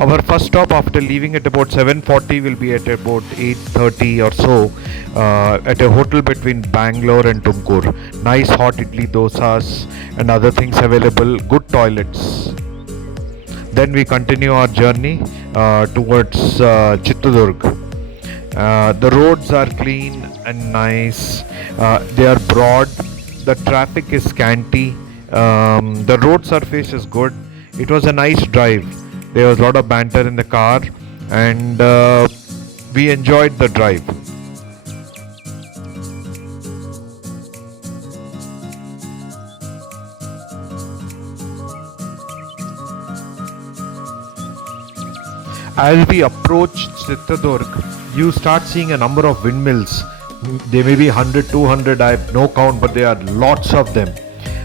Our first stop after leaving at about 7:40 will be at about 8:30 or so at a hotel between Bangalore and Tumkur. Nice hot idli dosas and other things available. Good toilets. Then we continue our journey towards Chittadurg. The roads are clean and nice. They are broad. The traffic is scanty. The road surface is good. It was a nice drive. There was a lot of banter in the car, and we enjoyed the drive. As we approach Chittadurg, you start seeing a number of windmills. There may be 100, 200, I have no count, but there are lots of them.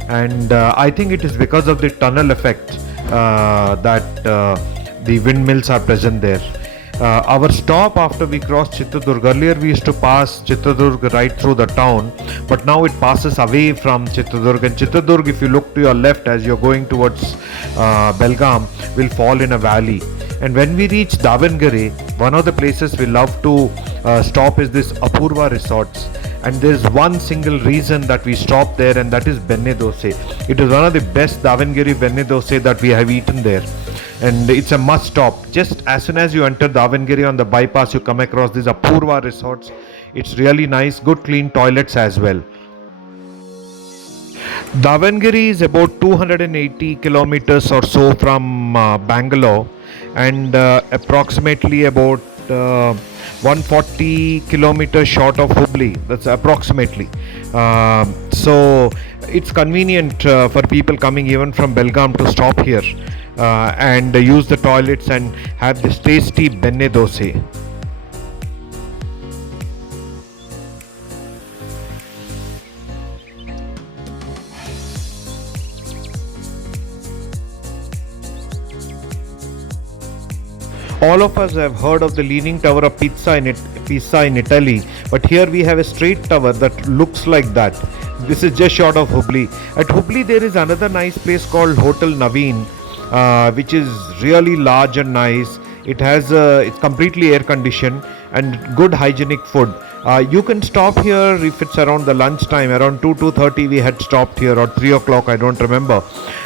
And I think it is because of the tunnel effect that the windmills are present there. Our stop after we crossed Chittadurg, earlier we used to pass Chittadurg right through the town, but now it passes away from Chittadurg. And Chittadurg, if you look to your left as you're going towards Belgaum, will fall in a valley. And when we reach Davangere, one of the places we love to stop is this Apurva Resorts. And there's one single reason that we stop there, and that is benne dosai. It is one of the best Davangere benne dosai that we have eaten there. And it's a must stop. Just as soon as you enter Davangere on the bypass, you come across these Apurva Resorts. It's really nice, good clean toilets as well. Davangere is about 280 kilometers or so from Bangalore, and approximately about 140 kilometers short of Hubli. That's approximately. So it's convenient for people coming even from Belgaum to stop here and use the toilets and have this tasty benne dosai. All of us have heard of the Leaning Tower of Pisa in Italy, but here we have a straight tower that looks like that. This is just short of Hubli. At Hubli there is another nice place called Hotel Naveen, which is really large and nice. It's completely air conditioned and good hygienic food. You can stop here if it's around the lunchtime, around 2:30 we had stopped here, or 3 o'clock, I don't remember.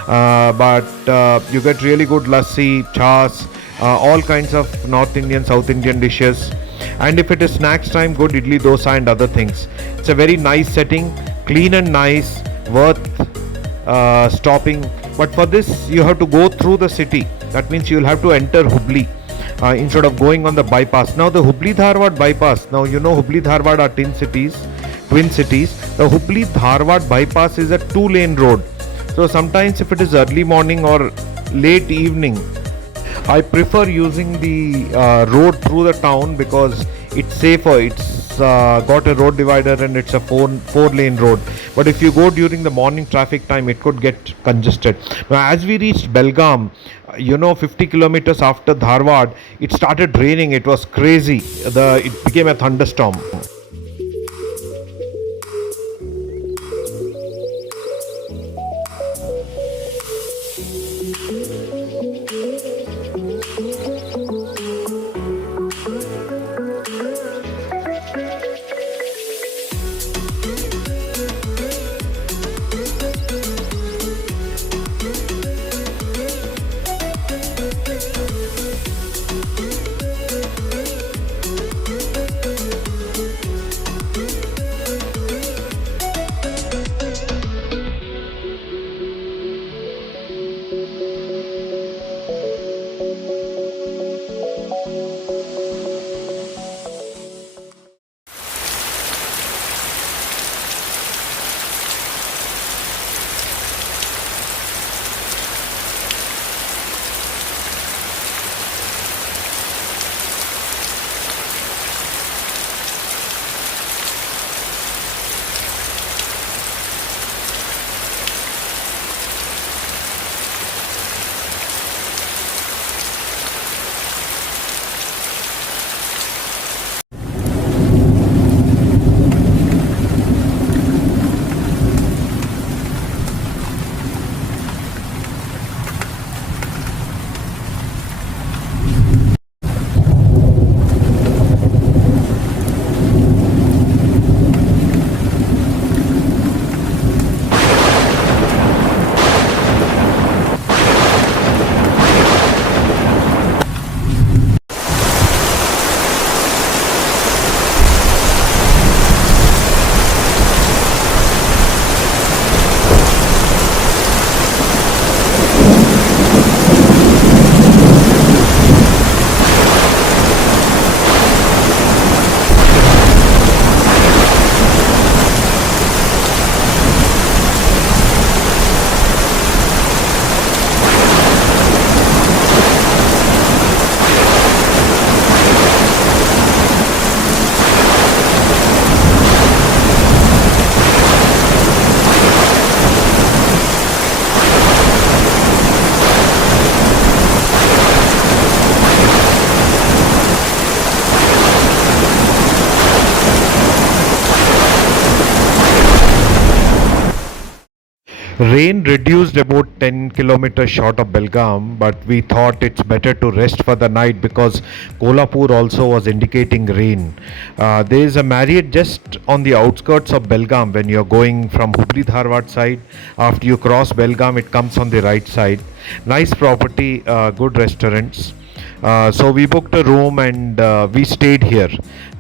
But you get really good lassi, chas, all kinds of North Indian, South Indian dishes. And if it is snacks time, good idli dosa and other things. It's a very nice setting, clean and nice, worth stopping. But for this you have to go through the city. That means you'll have to enter Hubli instead of going on the bypass. Now the Hubli Dharwad bypass, now you know Hubli Dharwad are twin cities. The Hubli Dharwad bypass is a 2-lane road. So sometimes if it is early morning or late evening, I prefer using the road through the town because it's safer. It's got a road divider and it's a 4-lane road. But if you go during the morning traffic time, it could get congested. Now, as we reached Belgaum, 50 kilometers after Dharwad, it started raining. It was crazy. It became a thunderstorm. Rain reduced about 10 kilometers short of Belgaum, but we thought it's better to rest for the night because Kolhapur also was indicating rain. There is a Marriott just on the outskirts of Belgaum when you're going from Hubli Dharwad side. After you cross Belgaum, it comes on the right side. Nice property, good restaurants. So we booked a room and we stayed here.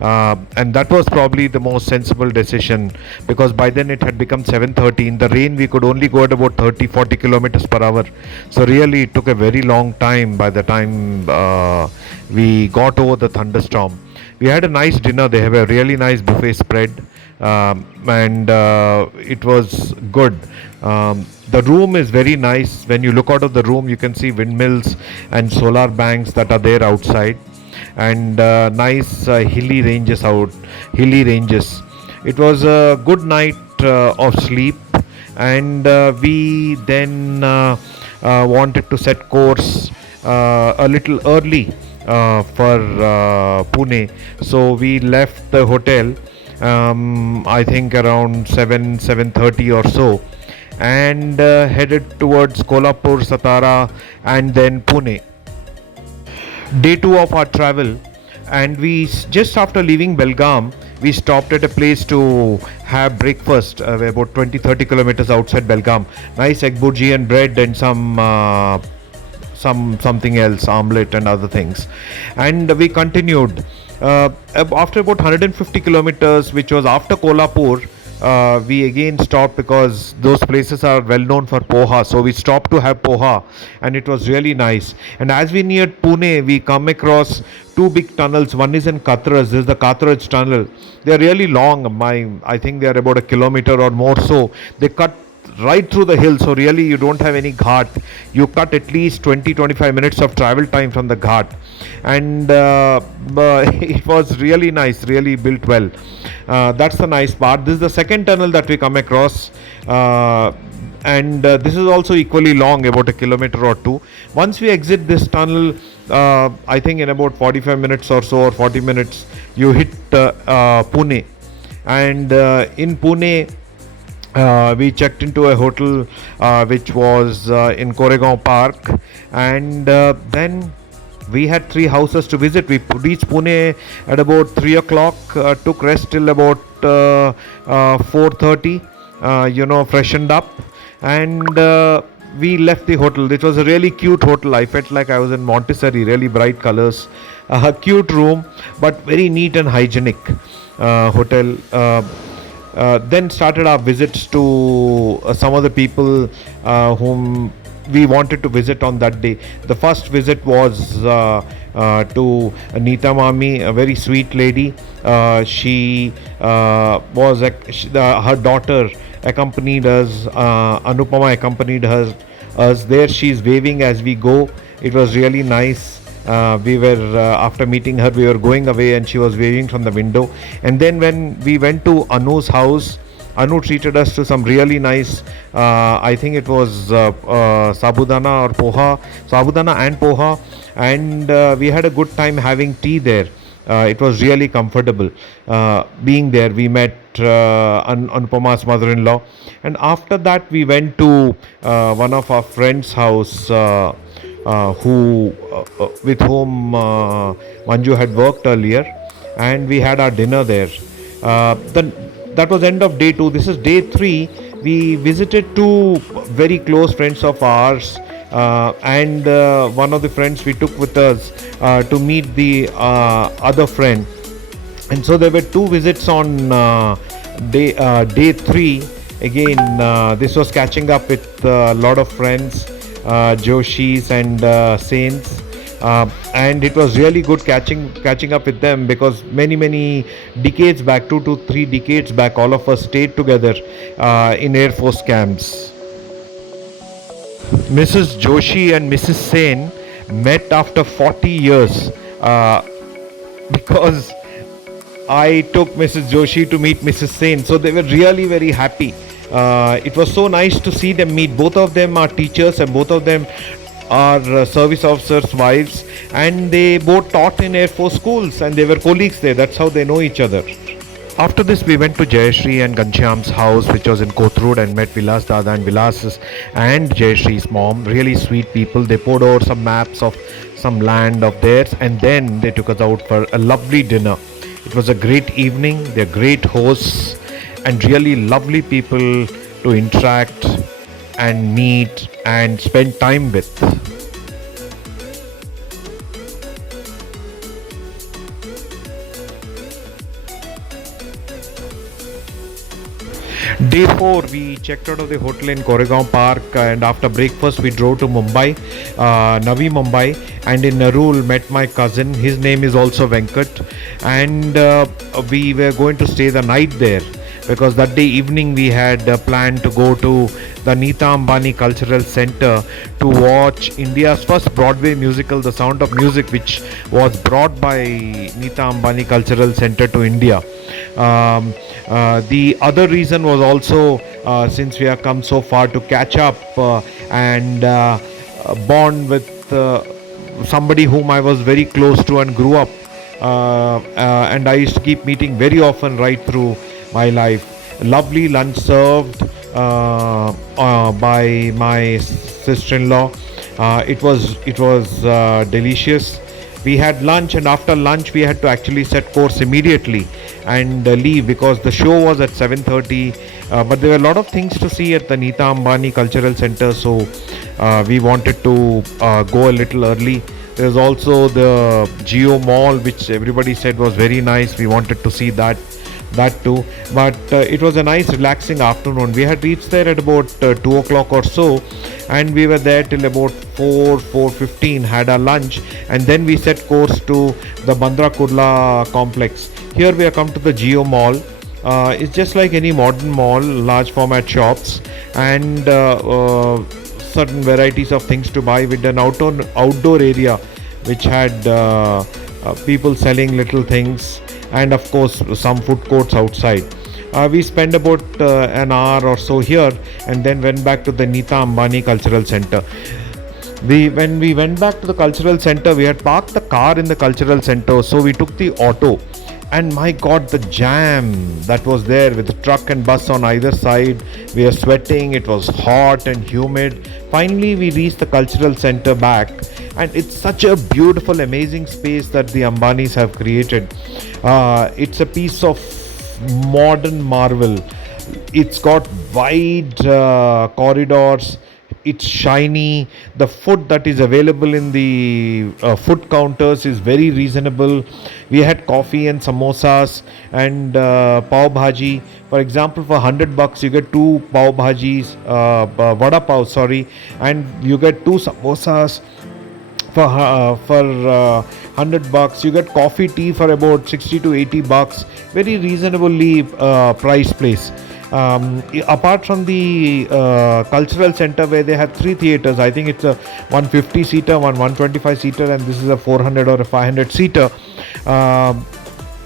And that was probably the most sensible decision because by then it had become 7:30. In the rain, we could only go at about 30-40 kilometers per hour. So really, it took a very long time by the time we got over the thunderstorm. We had a nice dinner. They have a really nice buffet spread, and it was good. The room is very nice. When you look out of the room, you can see windmills and solar banks that are there outside, and nice hilly ranges. It was a good night of sleep, and we then wanted to set course a little early for Pune. So we left the hotel, I think around 7:30 or so, and headed towards Kolhapur, Satara, and then Pune. Day two of our travel, and just after leaving Belgaum, we stopped at a place to have breakfast about 20-30 kilometers outside Belgaum. Nice egg burji and bread and something else, omelette and other things. And we continued. After about 150 kilometers, which was after Kolhapur, we again stopped because those places are well known for poha. So we stopped to have poha, and it was really nice. And as we neared Pune, we come across two big tunnels. One is in Katras. This is the Katras tunnel. They are really long. I think they are about a kilometer or more. So they cut right through the hill, so really you don't have any ghat. You cut at least 20-25 minutes of travel time from the ghat, and it was really nice, really built well. That's the nice part. This is the second tunnel that we come across, and this is also equally long, about a kilometer or two. Once we exit this tunnel, I think in about 45 minutes or so, or 40 minutes, you hit Pune. And in Pune, we checked into a hotel which was in Koregaon Park, and then we had three houses to visit. We reached Pune at about 3 o'clock, took rest till about 4:30, freshened up, and we left the hotel. It was a really cute hotel. I felt like I was in Montessori, really bright colors, a cute room, but very neat and hygienic hotel. Then started our visits to some of the people whom we wanted to visit on that day. The first visit was to Neeta Mami, a very sweet lady. She was her daughter accompanied us. Anupama accompanied us there. She's waving as we go. It was really nice. We were after meeting her, we were going away, and she was waving from the window. And then when we went to Anu's house, Anu treated us to some really nice, I think it was sabudana or poha, sabudana and poha, and we had a good time having tea there. It was really comfortable being there. We met Anupama's mother-in-law, and after that we went to one of our friends' house, with whom Manju had worked earlier, and we had our dinner there. That was end of day 2. This is day 3. We visited two very close friends of ours, and one of the friends we took with us to meet the other friend. And so there were two visits on day 3. Again, this was catching up with a lot of friends, Joshis and Saints, and it was really good catching up with them, because many decades back, 2 to 3 decades back, all of us stayed together in Air Force camps. Mrs. Joshi and Mrs. Sen met after 40 years because I took Mrs. Joshi to meet Mrs. Sen, so they were really very happy. It was so nice to see them meet. Both of them are teachers, and both of them are service officers' wives, and they both taught in Air Force schools, and they were colleagues there. That's how they know each other. After this, we went to Jayashree and Ghanshyam's house, which was in Kothurud, and met Vilas Dada and Vilas's and Jayashree's mom. Really sweet people. They poured over some maps of some land of theirs, and then they took us out for a lovely dinner. It was a great evening. They're great hosts and really lovely people to interact and meet and spend time with. Day 4, we checked out of the hotel in Koregaon Park, and after breakfast, we drove to Mumbai, Navi Mumbai, and in Narul met my cousin. His name is also Venkat, and we were going to stay the night there because that day evening we had planned to go to the Nita Ambani Cultural Center to watch India's first Broadway musical, The Sound of Music, which was brought by Nita Ambani Cultural Center to India. The other reason was also since we have come so far to catch up and bond with somebody whom I was very close to and grew up, and I used to keep meeting very often right through my life. Lovely lunch served by my sister-in-law. It was delicious. We had lunch, and after lunch we had to actually set course immediately and leave because the show was at 7:30, but there were a lot of things to see at the Nita Ambani Cultural Center, so we wanted to go a little early. There's also the Geo Mall, which everybody said was very nice. We wanted to see that too, but it was a nice relaxing afternoon. We had reached there at about 2 o'clock or so, and we were there till about 4:15, had our lunch, and then we set course to the Bandra Kurla complex. Here we have come to the Geo Mall. It's just like any modern mall, large format shops, and certain varieties of things to buy, with an outdoor area which had people selling little things, and of course some food courts outside. We spent about an hour or so here, and then went back to the Nita Ambani Cultural Center. When we went back to the cultural center, we had parked the car in the cultural center, so we took the auto, and my god, the jam that was there with the truck and bus on either side. We were sweating, it was hot and humid. Finally we reached the cultural center back, and it's such a beautiful, amazing space that the Ambanis have created. It's a piece of modern marvel. It's got wide corridors. It's shiny. The food that is available in the food counters is very reasonable. We had coffee and samosas and pav bhaji. For example, for $100 you get two pav bhajis, vada pav, sorry, and you get two samosas. For $100 you get coffee, tea for about $60 to $80. Very reasonably priced place. Apart from the cultural center, where they have three theaters, I think it's a 150 seater, one 125 seater, and this is a 400 or a 500 seater.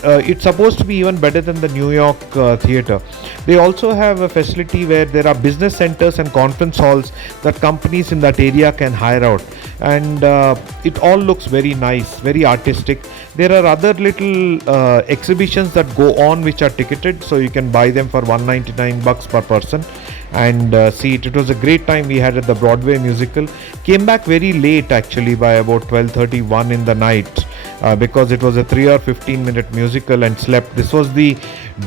It's supposed to be even better than the New York theater. They also have a facility where there are business centers and conference halls that companies in that area can hire out, and it all looks very nice, very artistic. There are other little exhibitions that go on which are ticketed, so you can buy them for $199 per person and see it. It was a great time we had at the Broadway musical. Came back very late, actually, by about 12:31 in the night, because it was a 3 or 15-minute musical, and slept. This was the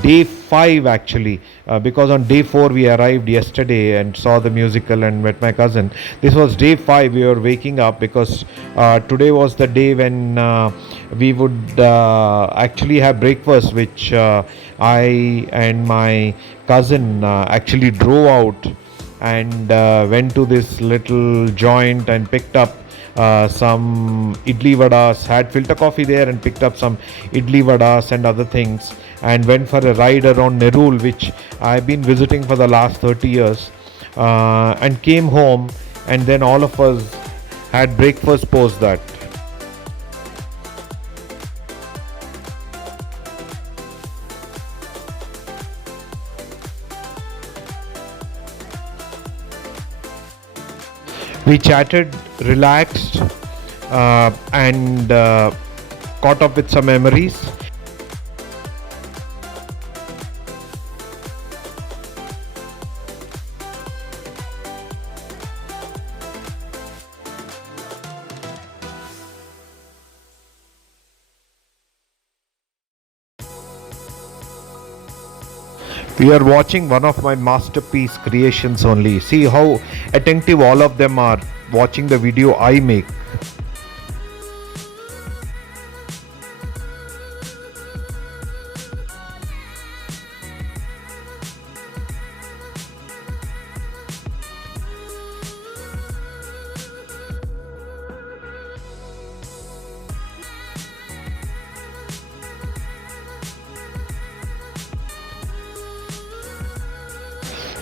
day 5 actually, because on day 4 we arrived yesterday and saw the musical and met my cousin. This was day 5. We were waking up because today was the day when we would actually have breakfast, which I and my cousin actually drove out and went to this little joint and picked up some idli vadas, had filter coffee there and picked up some idli vadas and other things, and went for a ride around Nerul, which I've been visiting for the last 30 years, and came home, and then all of us had breakfast post that. We chatted, relaxed, and caught up with some memories. We are watching one of my masterpiece creations only. See how attentive all of them are watching the video I make.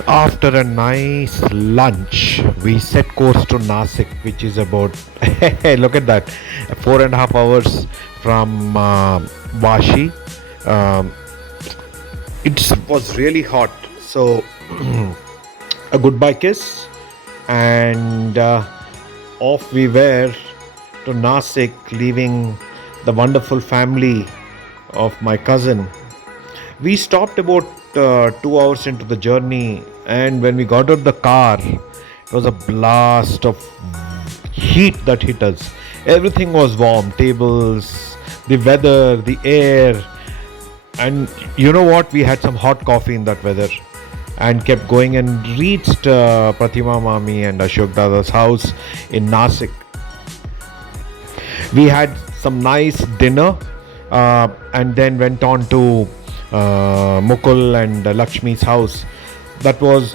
After a nice lunch, we set course to Nasik, which is about look at that, 4.5 hours from Vashi. Um, it was really hot, so a goodbye kiss, and off we were to Nasik, leaving the wonderful family of my cousin. We stopped about 2 hours into the journey, and when we got out the car, it was a blast of heat that hit us. Everything was warm, tables, the weather, the air, and you know what? We had some hot coffee in that weather and kept going and reached Pratima Mami and Ashok Dada's house in Nasik. We had some nice dinner and then went on to Mukul and Lakshmi's house. That was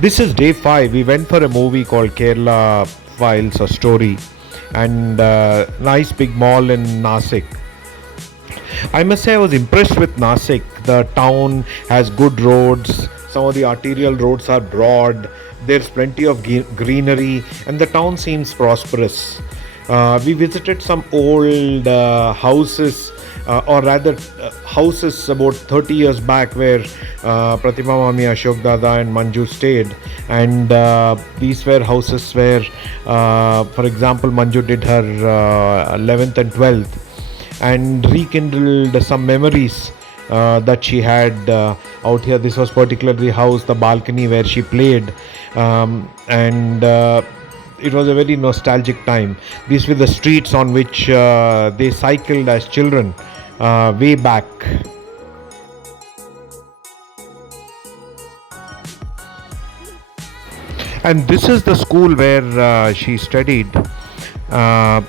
This is day 5. We went for a movie called Kerala Files or Story, and nice big mall in Nasik. I must say I was impressed with Nasik. The town has good roads. Some of the arterial roads are broad. There's plenty of greenery, and the town seems prosperous. We visited some old houses, or rather houses about 30 years back, where Pratima Mami, Ashok Dada and Manju stayed. And these were houses where, for example, Manju did her 11th and 12th and rekindled some memories that she had out here. This was particularly the house, the balcony where she played, and it was a very nostalgic time. These were the streets on which they cycled as children way back. And this is the school where she studied and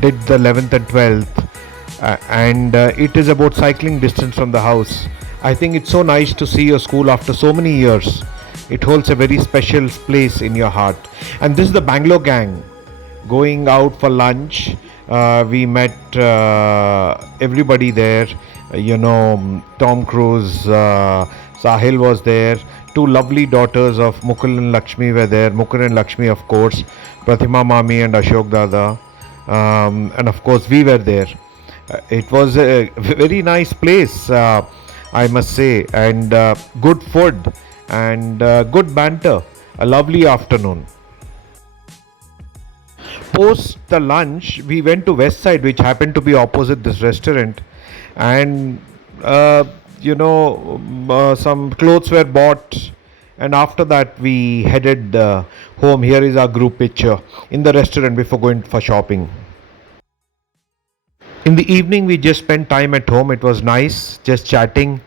did the 11th and 12th. And it is about cycling distance from the house. I think it's so nice to see your school after so many years. It holds a very special place in your heart. And this is the Bangalore gang going out for lunch. We met everybody there. Tom Cruise, Sahil was there. Two lovely daughters of Mukul and Lakshmi were there. Mukul and Lakshmi, of course. Pratima Mami and Ashok Dada. And of course, we were there. It was a very nice place, I must say, and good food and good banter. A lovely afternoon. Post the lunch, we went to West Side, which happened to be opposite this restaurant, and some clothes were bought. And after that, we headed home. Here is our group picture in the restaurant before going for shopping. In the evening, we just spent time at home. It was nice, just chatting,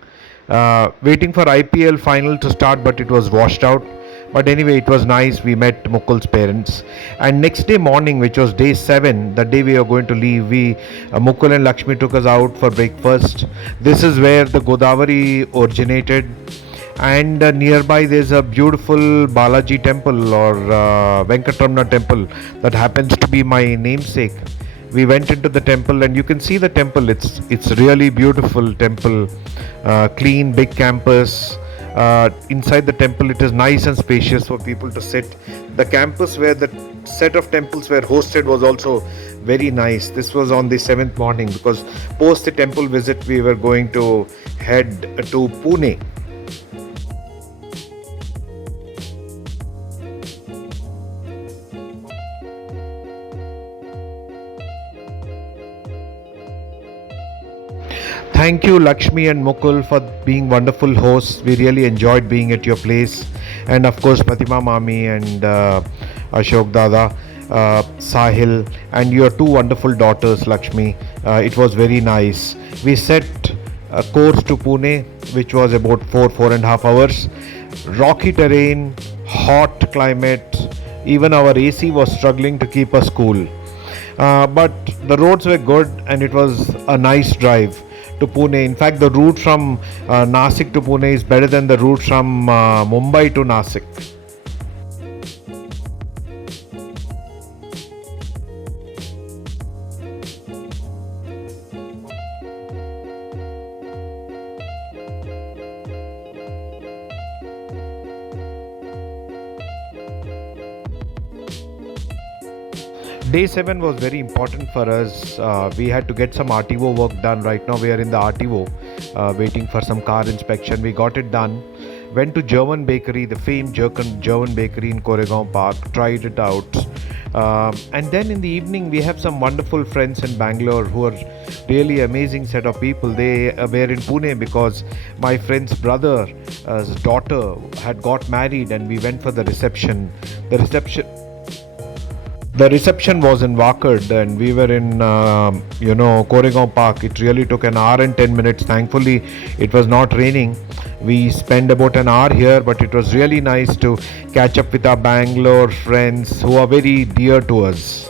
waiting for IPL final to start, but it was washed out. But anyway, it was nice. We met Mukul's parents. And next day morning, which was day 7, the day we were going to leave, Mukul and Lakshmi took us out for breakfast. This is where the Godavari originated. And nearby there's a beautiful Balaji temple or Venkatramana temple that happens to be my namesake. We went into the temple, and you can see the temple. It's really beautiful temple, clean, big campus. Inside the temple, it is nice and spacious for people to sit. The campus where the set of temples were hosted was also very nice. This was on the 7th morning, because post the temple visit, we were going to head to Pune. Thank you, Lakshmi and Mukul, for being wonderful hosts. We really enjoyed being at your place. And of course, Pratima Mami and Ashok Dada, Sahil, and your two wonderful daughters, Lakshmi. It was very nice. We set course to Pune, which was about 4.5 hours. Rocky terrain, hot climate, even our AC was struggling to keep us cool. But the roads were good and it was a nice drive to Pune. In fact, the route from Nasik to Pune is better than the route from Mumbai to Nasik. Day 7 was very important for us. We had to get some RTO work done. Right now, we are in the RTO waiting for some car inspection. We got it done. Went to German bakery, the famed German bakery in Koregaon Park, tried it out. And then in the evening, we have some wonderful friends in Bangalore who are really amazing set of people. They were in Pune because my friend's brother's daughter had got married and we went for the reception. The reception the reception was in Wakad and we were in, Koregaon Park. It really took an hour and 10 minutes. Thankfully, it was not raining. We spent about an hour here, but it was really nice to catch up with our Bangalore friends who are very dear to us.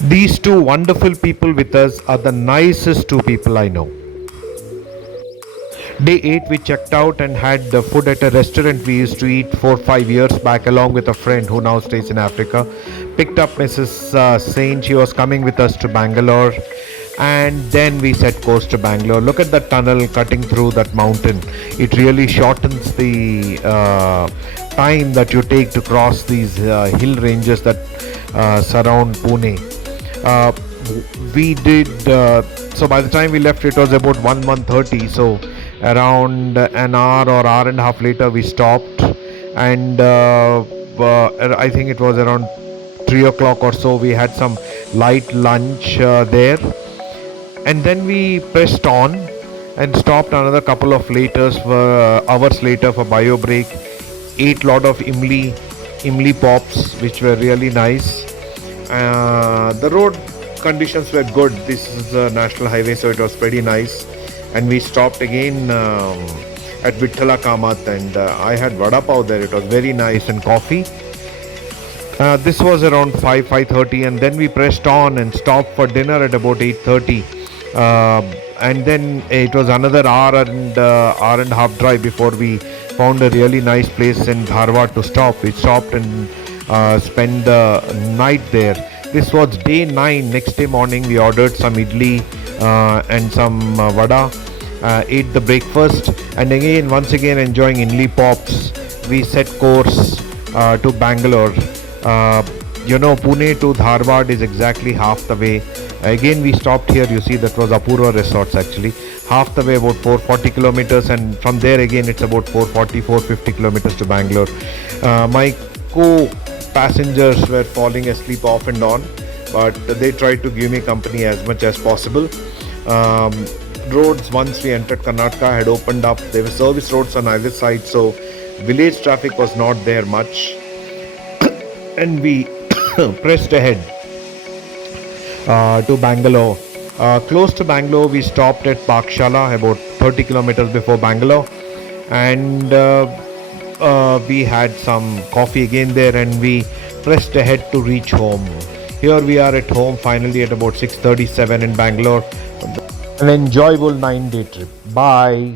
These two wonderful people with us are the nicest two people I know. Day 8, we checked out and had the food at a restaurant we used to eat 4 5 years back, along with a friend who now stays in Africa. Picked up Mrs. Sain, she was coming with us to Bangalore, and then we set course to Bangalore. Look at the tunnel cutting through that mountain. It really shortens the time that you take to cross these hill ranges that surround Pune. Uh, we did so by the time we left it was about 1:30, so around an hour or hour and a half later we stopped, and I think it was around 3 o'clock or so we had some light lunch there, and then we pressed on and stopped another couple of hours later for bio break. Ate lot of imli pops, which were really nice. The road conditions were good. This is a national highway, so it was pretty nice. And we stopped again at Vithala Kamath, and I had vada pav there. It was very nice, and coffee. This was around 5:30, and then we pressed on and stopped for dinner at about 8:30. And then it was another hour and a half drive before we found a really nice place in Dharwad to stop. We stopped and spent the night there. This was day 9. Next day morning, we ordered some idli and some vada. Ate the breakfast, and again, once again, enjoying idli pops. We set course to Bangalore. Pune to Dharwad is exactly half the way. Again, we stopped here. You see, that was Apurva Resorts actually. Half the way, about 440 kilometers, and from there again, it's about 450 kilometers to Bangalore. My co-passengers were falling asleep off and on, but they tried to give me company as much as possible. Roads, once we entered Karnataka, had opened up. There were service roads on either side, so village traffic was not there much, and we pressed ahead to Bangalore. Close to Bangalore, we stopped at Pakshala, about 30 kilometers before Bangalore, and we had some coffee again there, and we pressed ahead to reach home. Here we are at home finally at about 6:37 in Bangalore. An enjoyable 9-day trip. Bye.